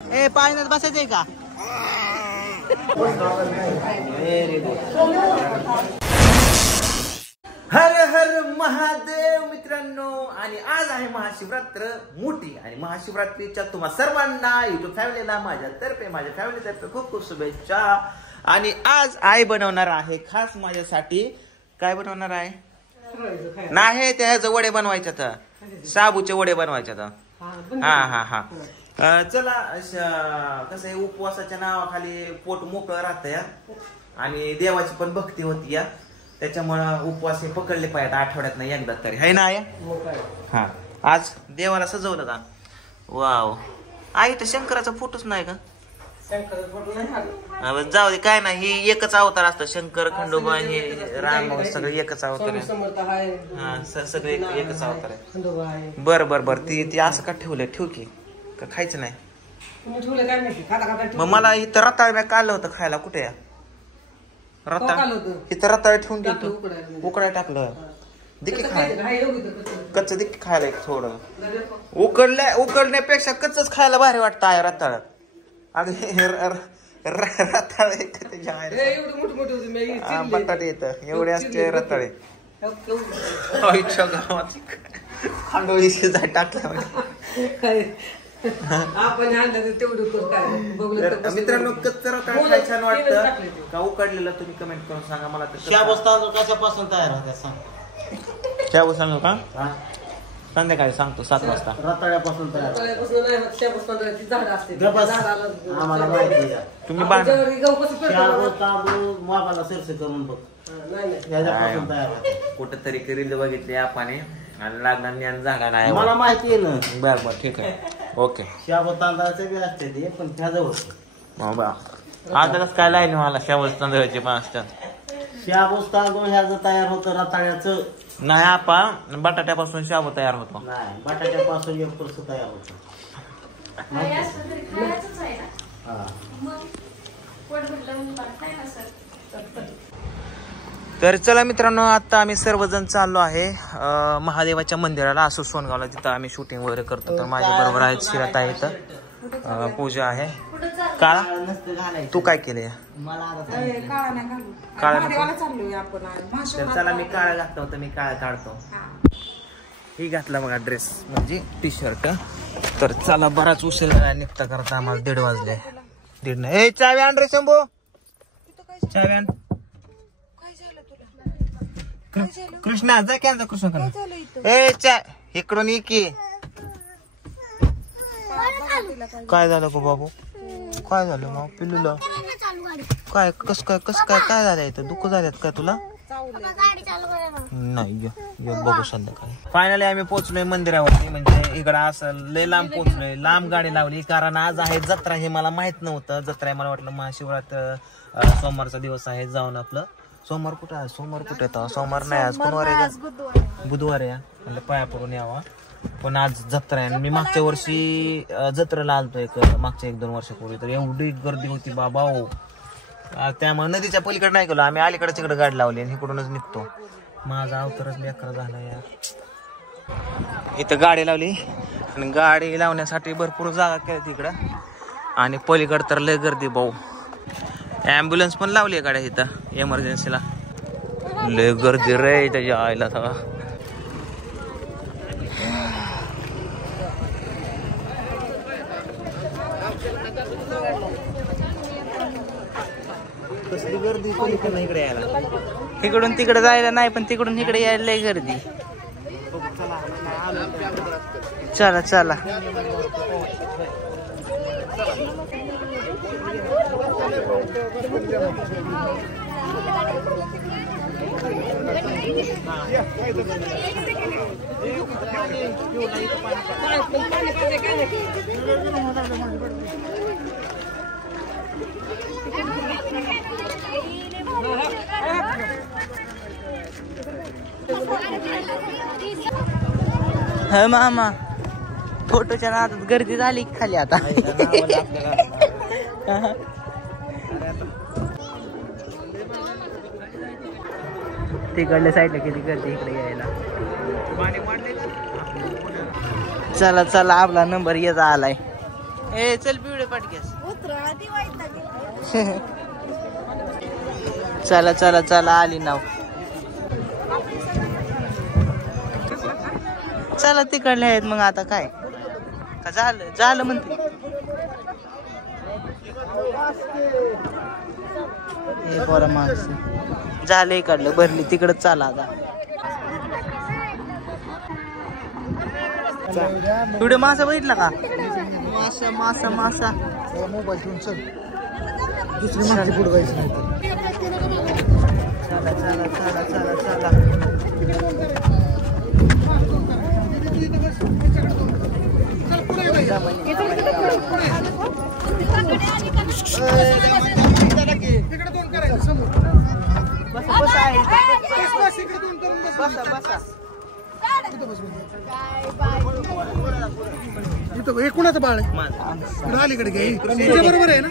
ए पाण्यात बसायचंय का? हर हर महादेव मित्रांनो, आणि आज आहे महाशिवरात्र मोठी, आणि महाशिवरात्रीच्या तुम्हा सर्वांना युट्यूब फॅमिलीला माझ्यातर्फे माझ्या फॅमिलीतर्फे खूप खूप शुभेच्छा. आणि आज आई बनवणार आहे खास माझ्यासाठी. काय बनवणार आहे? नाही, त्या वडे बनवायचे तर साबूचे वडे बनवायचे तर. हा हा हा चला. कसं आहे, उपवासाच्या नावाखाली पोट मोकळं राहतं या, आणि देवाची पण भक्ती होती या, त्याच्यामुळं उपवास हे पकडले पाहिजे आठवड्यात नाही एकदा तरी, है ना या? हा, आज देवाला सजवलं का? वाव. आई तर शंकराचा फोटोच नाही का? जाऊ दे, काय नाही, ही एकच अवतार असतं. शंकर, खंडोबा, हे राम सगळे एकच अवतार आहे. हा, सगळे एकच अवतार आहे. बर बर बर, ती असं का ठेवलंय? ठेव की, का खायचं नाही? मग मला इथं रताळ मी काढलं होतं खायला. कुठे या रताळ? इथं रताळ ठेवून देतो, उकडाय टाकलं. देखील खाय कच्च, देखील खायला एक थोडं. उकडण्यापेक्षा कच्चच खायला भारी वाटतं आहे रताळ. रताळे बटाटे येतं एवढे असते रताळे. गावात खांडोळी शिजाय टाकला. मित्रांनो, कच्च रताळ खायला छान वाटतं का उकडलेलं? तुम्ही कमेंट करून सांगा मला. शाबूस तांदूळ कशापासून तयार होतात सांग. शाबू सांगू का? संध्याकाळी सांगतो 7 वाजता. रताळ्यापासून तयार आम्हाला माहिती आहे. तुम्ही शाबू तांदूळ मापाला सरसे करून बघ, याच्यापासून तयार होतात. कुठंतरी करील बघितले आपण, आणि लागणार ज्ञान झाला नाही. मला माहिती आहे ना. बर बर, ठीक आहे, ओके. शाबू तांदळाचे बी असते ते, पण त्याजवळ आजच काय लाईन मला शाबू तांदळाचे पण असतात. शाबूस तांदूळ ह्याचं तयार होतं रताळ्याचं. नाही, आपण बटाट्यापासून शाबू तयार होतो. नाही, बटाट्यापासून एक पुरुष तयार होतो. तर चला मित्रांनो, आता आम्ही सर्वजण चाललो आहे महादेवाच्या मंदिराला, असो सोनगावला. तिथं आम्ही शूटिंग वगैरे करतो. तर माझ्या बरोबर आहेत शिरत आहे, इथं पूजा आहे. काळा तू काय केलंय? चला, मी काळा घातला होता, मी काळा काढतो. ही घातला बघा ड्रेस, म्हणजे टी शर्ट. तर चला, बराच उशीर झाला निघता करता आम्हाला. 1:30 वाजले. 1:30 नाही. ए, चावी आण रे शंभू, चावी आण. कृष्णा जा, कॅन्सर कृष्ण करा. ए चा, इकडून ये की. काय झालं गो बाबू? काय झालं मग पिल्लूला? काय कस काय झालं इथं? दुःख झाल्यात काय तुला? नाही, बघू संध्याकाळी. फायनली आम्ही पोहोचलोय मंदिरावरती. म्हणजे इकडं असं लय लांब पोहोचलोय, लांब गाडी लावली, कारण आज आहे जत्रा. हे मला माहित नव्हतं. जत्रा मला वाटलं महाशिवरात्र सोमवारचा दिवस आहे, जाऊन आपलं. सोमवार कुठे आहे? सोमवार कुठे येतो? सोमवार नाही, आज कोणवार आहे? बुधवार आहे. म्हणजे पाया पडून यावा, पण आज जत्रा आहे. मी मागच्या वर्षी जत्रेला आलतो, मागच्या 1-2 वर्षापूर्वी. तर एवढी गर्दी होती बाबा हो. त्यामुळे नदीच्या पलीकडे नाही गेलो आम्ही, अलीकडे तिकडे गाडी लावली आणि इकडूनच निघतो. माझा अवतारच बेकार झाला यार. इथं गाडी लावली, आणि गाडी लावण्यासाठी भरपूर जागा केली तिकडं, आणि पलीकडे तर लय गर्दी भाऊ. ॲम्ब्युलन्स पण लावली आहे गाड्या इथं एमर्जन्सीला. लय गर्दी रे त्याच्या आईला सगळा. कसली गर्दी पलीकडनं इकडे यायला. इकडून तिकडे जायला नाही, पण तिकडून इकडे यायला लय गर्दी. चला चला. हा मामा, फोटोच्या नादात गर्दी झाली खाली आता. तिकडल्या साईडला किती गर्दी इकडे यायला. चला चला, आपला नंबर येत आलाय. ए चल पिवळे पटकेस चला चला चला आली नाव चला तिकडले आहेत मग आता काय का झालं झालं म्हणते हे बरं माणसं झालं इकडलं भरली तिकडं चला आता व्हिडिओ मासा बघितला का मासा मासा मासा मोबाईल घेऊन चल दुसरी मासे पुढे जायचं नाही चला चला चला चला चला हे कुणाचं बाळ आहे अलीकडे घे बरोबर आहे ना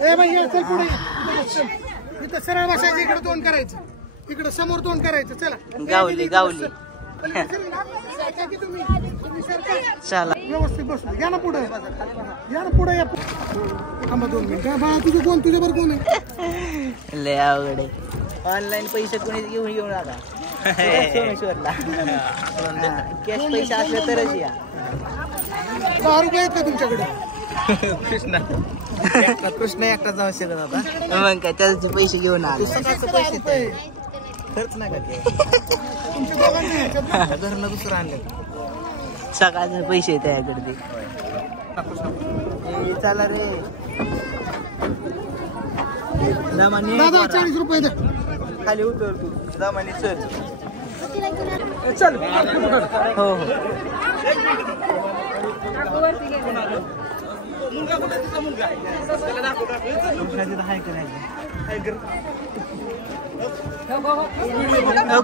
ए बाई चल पुढे इथं सरळ बसायचं इकडे तोंड करायचं इकडे समोर तोंड करायचं चला गावली गावली चला व्यवस्थित बसू या ना पुढे या ना पुढे या थांबा 2 मिनिटं बाळा तुझं कोण तुझ्या बरोबर कोण आहे लय अवघड आहे ऑनलाईन पैसे कोणी घेऊन येऊ नका सोमेश्वरला कॅश पैसे असले तरच या 10 रुपये आहेत का तुमच्याकडे कृष्ण एकटा जाऊ शकत होता मग काय त्याचे पैसे घेऊन आले पैसे खर्च नाही करते घरनं दुसरं आणलं सकाळचे पैसे त्याकडे चला रे दमाने दादा 40 रुपये दे खाली उतर तू दमाने चल चल हो हो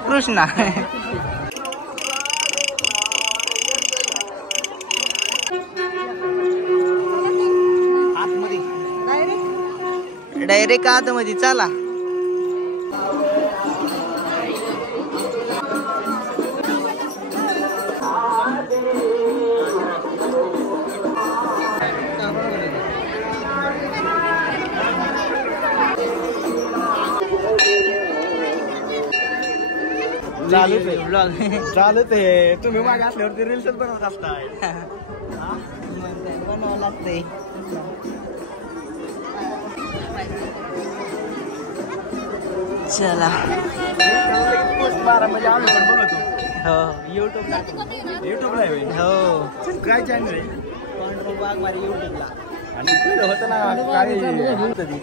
कृष्णा डायरेक्ट आतमध्ये चला चालत आहे तुम्ही मागे असल्यावरती रील्सच बनवत असताय बनावं लागतंय चला म्हणजे आम्ही पण बघतो हो युट्यूबला हो काय चॅनल आहे बाग मारी युट्यूबला आणि होतं ना काय होतं ती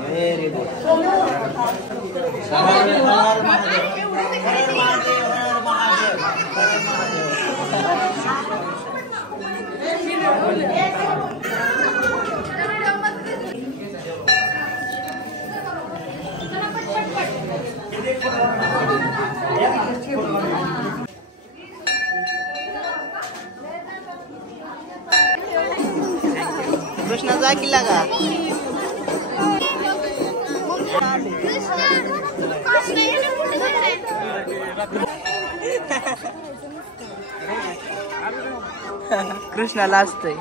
व्हेरी गुड कृष्णा जा की लागा कृष्णाला असतंय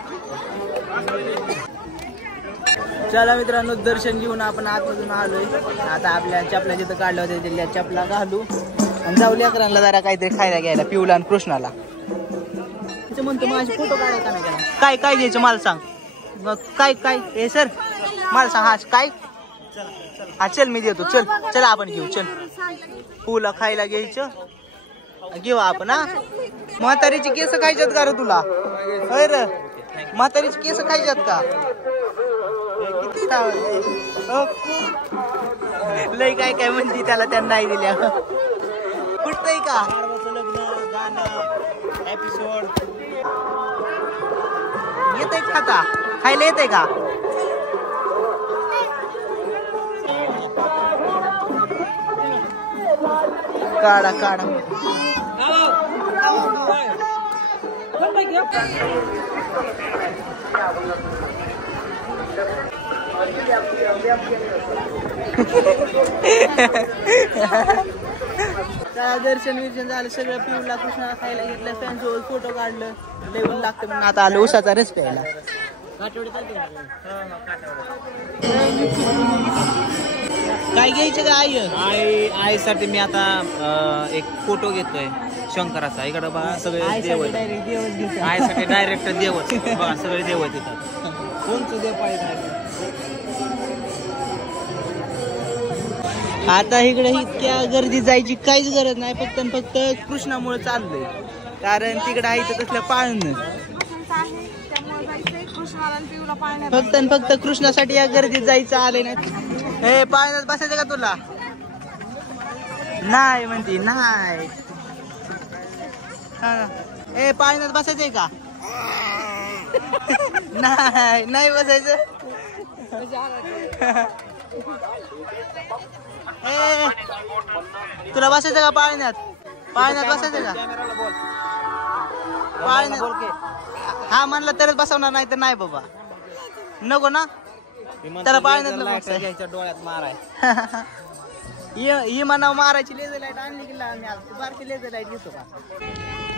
चला मित्रांनो दर्शन घेऊन आपण आतमधून आलोय आता आपल्या चपला जिथं काढल्या होत्या तिथल्या चपला घालू आणि जाऊ लेकरांना जरा काहीतरी खायला घ्यायला पिऊला आणि कृष्णाला म्हणतो माझे फोटो काढायचा नाही काय काय घ्यायचं मला सांग काय काय हे सर मला सांग हा काय हा चल मी देतो चल चल आपण घेऊ चल फुलं खायला घ्यायचं घेऊ आपण हा म्हातारीची केस खायच्यात का रे तुला होय रे म्हातारीची केस खायच्यात का लय काय काय म्हणते त्याला त्यांना नाही दिल्या कुठतंय का एपिसोड येतंय का आता खायला येतंय का काढा काढा दर्शन विर्शन झालं सगळं पिऊला कृष्णाला खायला घेतलं फॅनसोबत फोटो काढलं लेवून लागतं म्हणून आता आलं उसाचा रस प्यायला काय घ्यायचं का आईसाठी मी आता एक फोटो घेतोय शंकराचा. इकडं बघा सगळे देव आहेत. आईसाठी डायरेक्ट देवच बघा सगळे देव आहेत तिथं. कोणचं देव पाहिजे आता इकडे इतक्या गर्दी जायची काहीच गरज नाही फक्त कृष्णामुळे चाललंय कारण तिकडे आहे तर तसलं पाळणं फक्त कृष्णासाठी या गर्दीत जायचं आलंय ना. हे पाळण्यात बसायचं का तुला नाही म्हणते नाही ए पाळण्यात बसायचंय का नाही नाही बसायचं तुला बसायचं का पाळण्यात बसायचं का पाळण्यात हा म्हणलं तरच बसवणार नाही तर नाही बाबा नको ना त्याला पाळण्यात घ्यायच्या डोळ्यात माराय ही म्हणावं मारायची लेझर लाईट आणली की बारकी लेझर लाईट घेतो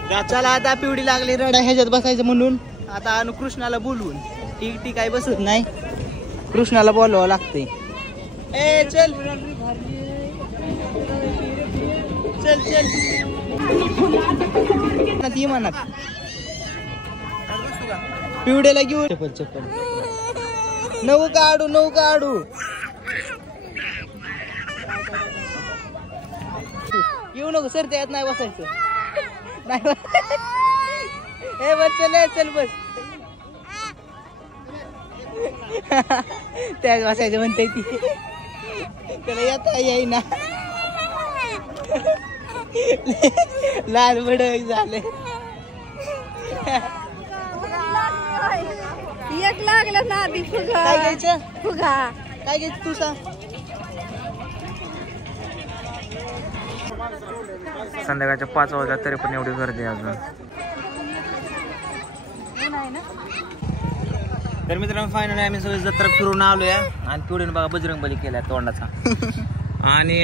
का चला आता पिवडी लागली रडा ह्याच्यात बसायचं म्हणून आता अनु कृष्णाला बोलवून टी काही बसत नाही कृष्णाला बोलवावं लागतंय ए चल चल चल ती म्हणत पिवड्याला घेऊ चप्पल नऊ काढू येऊ नको सर त्यात नाही बसायचं नाही हे बस चल बस त्यात बसायचं म्हणते ती त्याला येता येईना लाल भडक झाले एक लागलं ना आधी फुगा काय घ्यायचं फुगा काय घ्यायचं तू सांग संध्याकाळच्या 5 वाजल्या तरी पण एवढी गर्दी आहे अजून. तर मित्रांनो फायनली आम्ही सगळे जत्रा फिरून आलोय आणि पिवडीने बघा बजरंगबली केलाय तोंडाचा आणि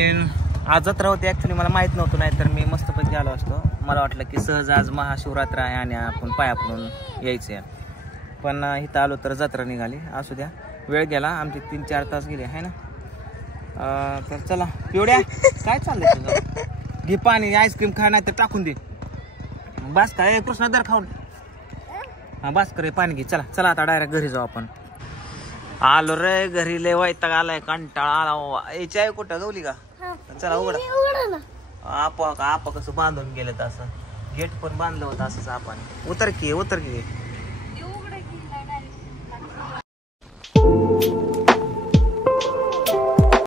आज जत्रा होती ऍक्च्युली मला माहित नव्हतं नाही तर मी मस्तपैकी आलो असतो. मला वाटलं की सहज आज महाशिवरात्र आहे आणि आपण पाया पडून यायचे पण इथं आलो तर जत्रा निघाली. असू द्या वेळ गेला आमचे 3-4 तास गेले आहे ना. तर चला पिवड्या काय चाललंय तुझं घे पाणी आईस्क्रीम खा नाही तर टाकून दे बस काय कृष्णा दर खाऊन हा बस करे पाणी घे. चला चला आता डायरेक्ट घरी जाऊ आपण. आलो रे घरी लय वैताग आलाय कंटाळा आला याची आहे कुठं गवली का चला उघडा आपा कसं बांधून गेलं असं गेट पण बांधलं होतं असंच आपण उतर की